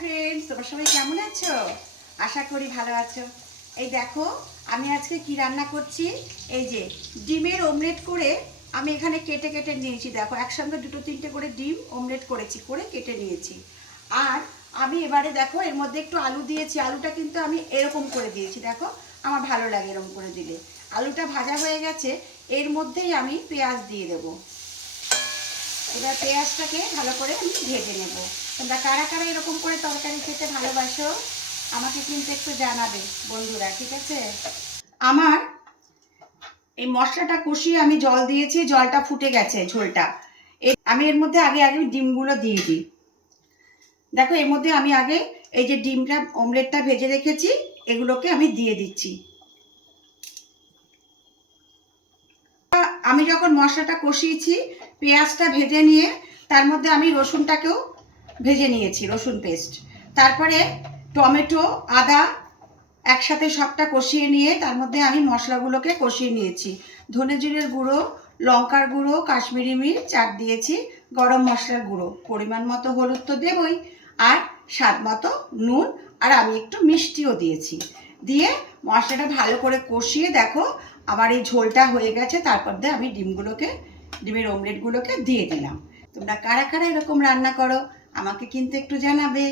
Friends, তোমরা সবাই কেমন আছো? আশা করি ভালো আছো। এই দেখো আমি আজকে কি রান্না করছি। এই যে ডিমের অমলেট করে আমি এখানে কেটে কেটে নিয়েছি। দেখো একসঙ্গে দুটো তিনটে করে ডিম অমলেট করেছি, করে কেটে নিয়েছি। আর আমি এবারে দেখো এর মধ্যে একটু আলু দিয়েছি। আলুটা কিন্তু আমি এরকম করে দিয়েছি, দেখো আমার ভালো লাগে এরকম করে দিলে। আলুটা ভাজা হয়ে গেছে, এর মধ্যেই আমি পেঁয়াজ দিয়ে দেবো। এবার পেঁয়াজটাকে ভালো করে আমি ভেজে নেব। তোমরা কারা কারা এরকম করে তরকারি খেতে ভালোবাসো আমাকে কিন্তু একটু জানাবে বন্ধুরা, ঠিক আছে? আমার এই মশলাটা কষিয়ে আমি জল দিয়েছি, জলটা ফুটে গেছে, ঝোলটা আমি এর মধ্যে আগে ডিমগুলো দিয়ে দিই। দেখো এর মধ্যে আমি আগে এই যে ডিমটা অমলেটটা ভেজে রেখেছি এগুলোকে আমি দিয়ে দিচ্ছি। আমি যখন মশলাটা কষিয়েছি পেঁয়াজটা ভেজে নিয়ে তার মধ্যে আমি রসুনটাকেও ভেজে নিয়েছি, রসুন পেস্ট। তারপরে টমেটো আদা একসাথে সবটা কষিয়ে নিয়ে তার মধ্যে আমি মশলাগুলোকে কষিয়ে নিয়েছি। ধনে জিরের গুঁড়ো, লঙ্কার গুঁড়ো, কাশ্মীরি মির্চ চাট দিয়েছি, গরম মশলার গুঁড়ো, পরিমাণ মতো হলুদ তো দেবই, আর স্বাদ মতো নুন, আর আমি একটু মিষ্টিও দিয়েছি। দিয়ে মশলাটা ভালো করে কষিয়ে দেখো আমার এই ঝোলটা হয়ে গেছে। তারপর দিয়ে আমি ডিমের অমলেটগুলোকে দিয়ে দিলাম। তোমরা কারা কারা এরকম রান্না করো আমাকে কিন্তু একটু জানাবে।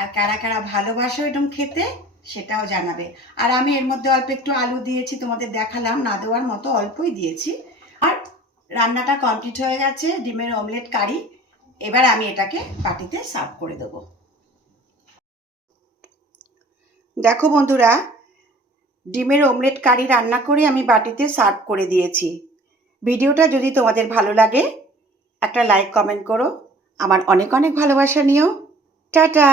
আর কারা কারা ভালোবাসো এরকম খেতে সেটাও জানাবে। আর আমি এর মধ্যে অল্প একটু আলু দিয়েছি, তোমাদের দেখালাম, না দেওয়ার মতো অল্পই দিয়েছি। আর রান্নাটা কমপ্লিট হয়ে গেছে, ডিমের অমলেট কারি। এবার আমি এটাকে বাটিতে সার্ভ করে দেবো। দেখো বন্ধুরা, ডিমের অমলেট কারি রান্না করে আমি বাটিতে সার্ভ করে দিয়েছি। ভিডিওটা যদি তোমাদের ভালো লাগে একটা লাইক কমেন্ট করো। আমার অনেক অনেক ভালোবাসা নিও। টাটা।